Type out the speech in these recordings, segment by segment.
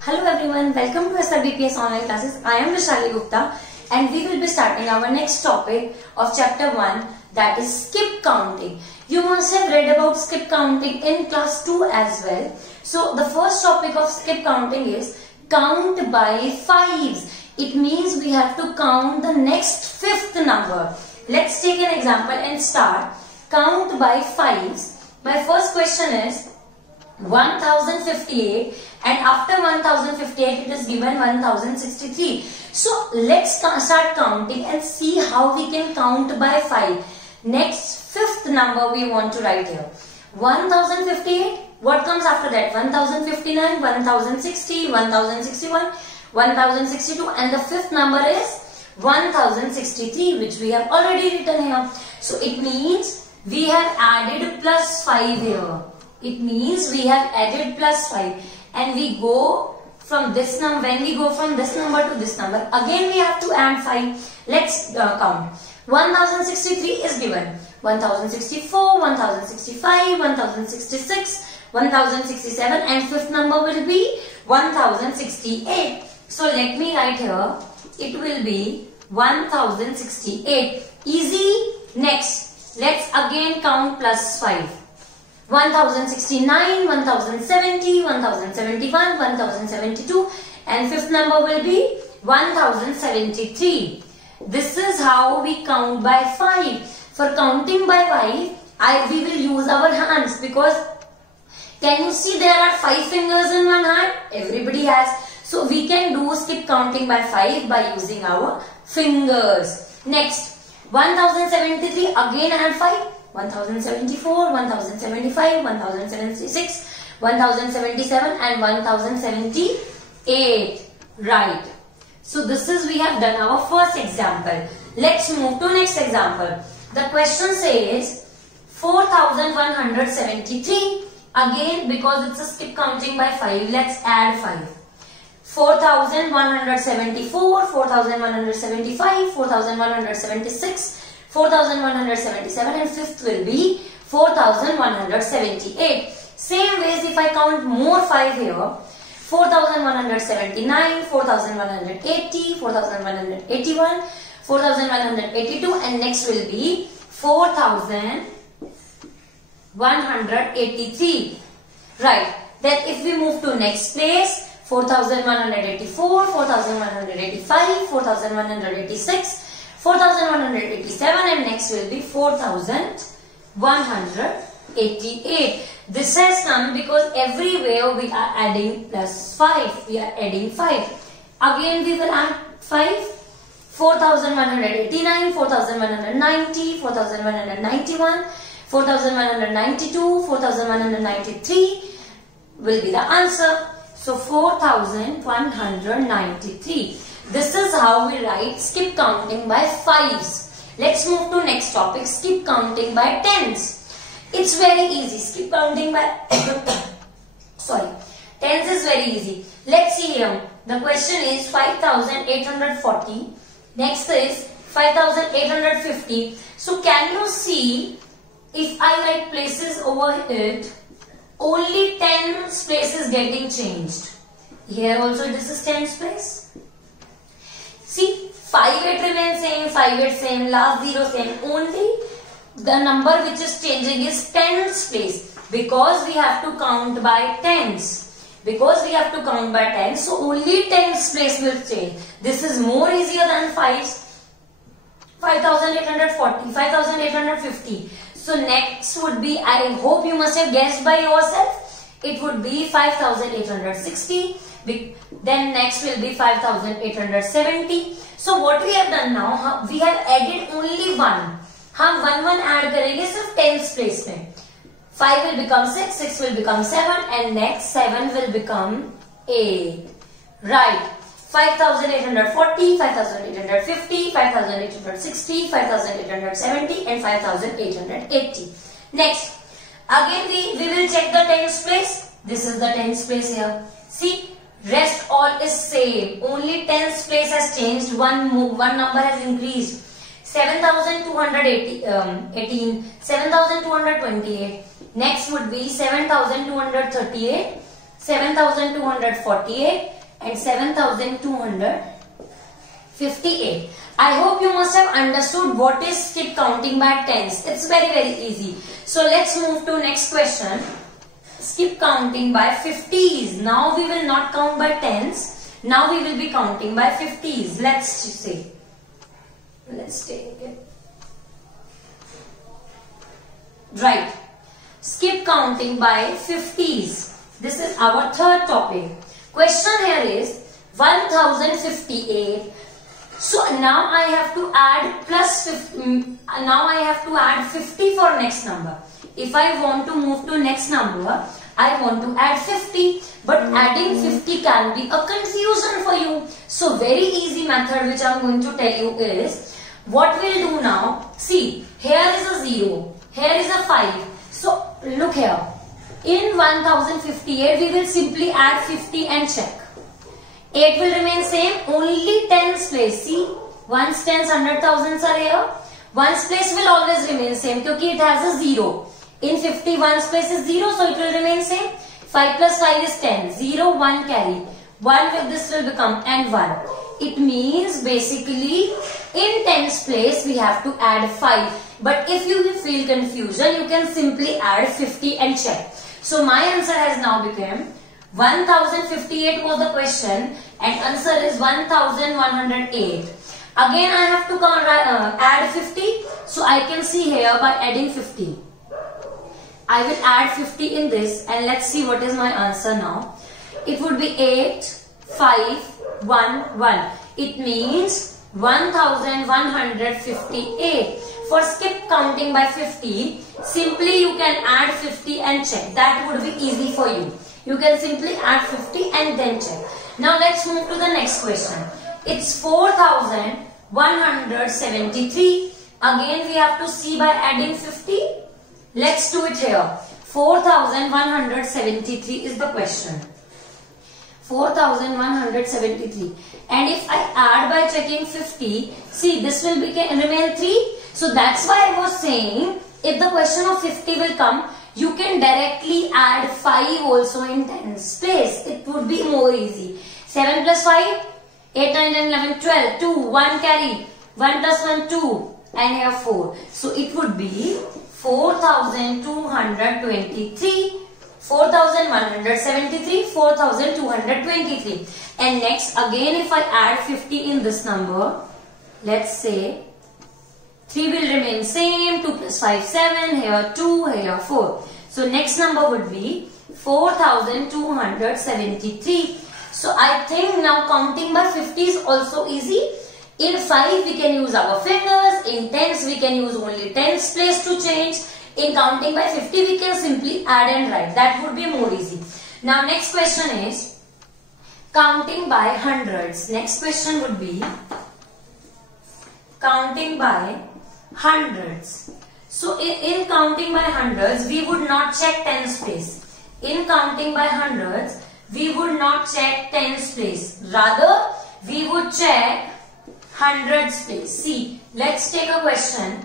Hello everyone, welcome to SRBPS online classes. I am Vishali Gupta and we will be starting our next topic of chapter 1, that is skip counting. You must have read about skip counting in class 2 as well. So the first topic of skip counting is count by fives. It means we have to count the next fifth number. Let's take an example and start. Count by fives. My first question is 1058 and after 1058 it is given 1063. So let's start counting and see how we can count by 5. Next fifth number we want to write here. 1058. What comes after that? 1059, 1060, 1061, 1062 and the fifth number is 1063, which we have already written here. So it means we have added plus 5 here. It means we have added plus 5 and we go from this number. When we go from this number to this number, again we have to add 5. Let's count. 1063 is given. 1064, 1065, 1066, 1067 and fifth number will be 1068. So let me write here. It will be 1068. Easy. Next, let's again count plus 5. 1069, 1070, 1071, 1072 and fifth number will be 1073. This is how we count by 5. For counting by 5, we will use our hands because can you see there are 5 fingers in one hand? Everybody has. So we can do skip counting by 5 by using our fingers. Next, 1073 again add 5. 1074, 1075, 1076, 1077 and 1078. Right. So this is we have done our first example. Let's move to next example. The question says 4173. Again because it's a skip counting by 5, let's add 5. 4174, 4175, 4176, 4177 and fifth will be 4178. Same ways if I count more 5 here, 4179, 4180, 4181, 4182 and next will be 4183. Right. Then if we move to next place, 4184, 4185, 4186, 4187 and next will be 4188. This has come because everywhere we are adding plus 5. We are adding 5. Again we will add 5. 4189, 4190, 4191, 4192, 4193 will be the answer. So 4193. This is how we write skip counting by 5s. Let's move to next topic, skip counting by 10s. It's very easy. Skip counting by sorry, 10s is very easy. Let's see here. The question is 5840. Next is 5850. So can you see if I write places over it, only 10 places getting changed. Here also this is 10 place. See, 58 remains same, 58 same, last 0 same. Only the number which is changing is 10s place because we have to count by 10s. Because we have to count by 10s, so only 10s place will change. This is more easier than 5s. 5840, 5850. So next would be, I hope you must have guessed by yourself. It would be 5860. Then next will be 5870. So what we have done now, we have added only 1. हम 1 add करेंगे सिर्फ 10th place में. 5 will become 6, 6 will become 7 and next 7 will become 8. Right. 5840, 5850, 5860, 5870 and 5880. Next, again we will check the 10th place. This is the 10th place here. See, rest all is same. Only 10th place has changed. One number has increased. 7218, 7228. Next would be 7238. 7,248 and 7,258. I hope you must have understood what is skip counting by tens. It's very easy. So let's move to next question. Skip counting by 50s. Now we will not count by tens. Now we will be counting by 50s. Let's see. Let's take it. Right. Skip counting by 50s. This is our third topic. Question here is 1058. So now I have to add plus 50. Now I have to add 50 for next number. If I want to move to next number, I want to add 50. But adding 50 can be a confusion for you. So very easy method which I am going to tell you is, what we'll do now, see, here is a 0, here is a 5. So look here, in 1058 we will simply add 50 and check. 8 will remain same, only tens place. See, ones, tens, 100,000s are here. Ones place will always remain same because it has a 0. In 50, ones place is 0, so it will remain same. 5 plus 5 is 10. 0, 1 carry. 1 with this will become and 1. It means basically in tens place we have to add 5. But if you feel confusion, you can simply add 50 and check. So my answer has now become 1058 was the question and answer is 1108. Again I have to add 50. So I can see here by adding 50. I will add 50 in this and let's see what is my answer now. It would be 8, 5, 1, 1. It means 1158. For skip counting by 50, simply you can add 50 and check. That would be easy for you. You can simply add 50 and then check. Now let's move to the next question. It's 4173. Again we have to see by adding 50. Let's do it here. 4173 is the question. 4173. And if I add by checking 50, see this will remain 3. So that's why I was saying, if the question of 50 will come, you can directly add 5 also in tens place. It would be more easy. 7 plus 5, 8, 9, 10, 11, 12, 2, 1 carry, 1 plus 1, 2 and here 4. So it would be 4223, 4173, 4223. And next again if I add 50 in this number, let's say 3 will remain same, 2 plus 5, 7, here 2, here 4. So next number would be 4273. So I think now counting by 50 is also easy. In 5 we can use our fingers, in tens we can use only tens place to change. In counting by 50 we can simply add and write. That would be more easy. Now next question is counting by hundreds. Next question would be counting by hundreds. So in counting by hundreds we would not check tens place. In counting by hundreds we would not check tens place. Rather we would check hundreds place. See, let's take a question.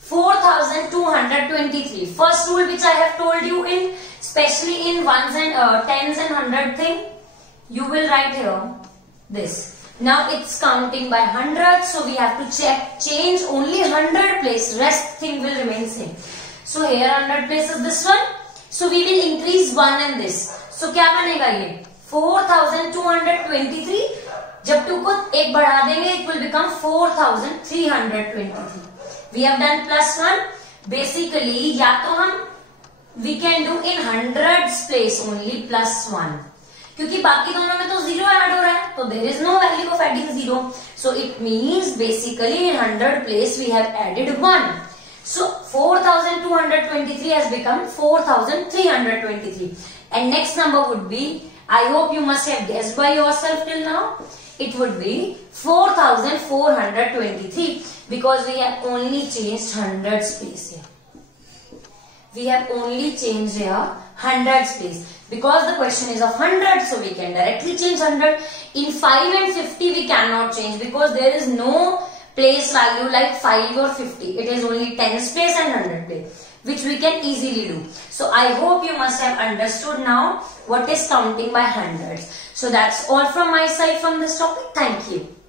4223. First rule which I have told you in, especially in ones and tens and hundred thing, you will write here this. Now it's counting by hundreds, so we have to change only 100 place. Rest thing will remain same. So here 100 place is this one. So we will increase 1 in this. So क्या बनेगा ये? 4223. जब 2 को 1 बढ़ा देंगे, it will become 4323. We have done plus 1. Basically, या तो हम we can do in hundreds place only plus 1. क्योंकि बाकी दोनों में तो 0 ऐड हो रहा है, तो there is no value of adding 0. So it means basically in 100 place we have added 1. So 4223 has become 4323. And next number would be, I hope you must have guessed by yourself till now. It would be 4423 because we have only changed hundreds place here. We have only changed here hundreds place. Because the question is of 100, so we can directly change 100. In 5 and 50 we cannot change because there is no place value like 5 or 50. It is only tens place and 100 place. which we can easily do. So I hope you must have understood now what is counting by hundreds. So that's all from my side from this topic. Thank you.